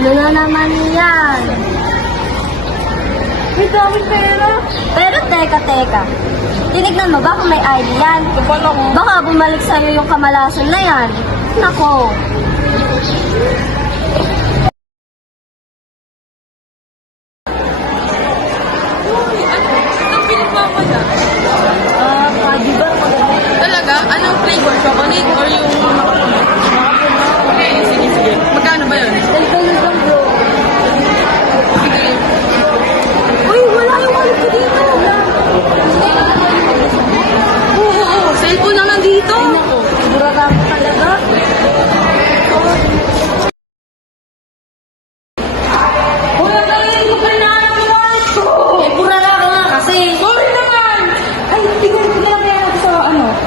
Ano na naman yan? May daming pera. Pero teka. Tinignan mo ba kung may ID yan? Kapal ako. Baka bumalik sa'yo yung kamalasan na yan. Nako. Anong pinagpapala? Di ba? Talaga? Anong flavor? Chocolate or yung... Okay, sige. Magkano ba yun? Ganito lang bro. Sige. Uy, wala yung wallet ko dito. Oo. Cellphone lang nandito. Ay, nako. Sigurado ako talaga. Wala na rin ko kailangan ng wallet ko. Eh, purala ka nga kasi. Sorry naman. Ay, tingnan ko na kaya sa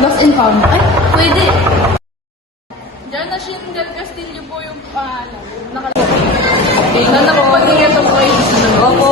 lost and found. Ay, Pwede. Diyan na siya del Castillo po yung nakalagay. Okay, na po pag-tingin ito po ay Opo.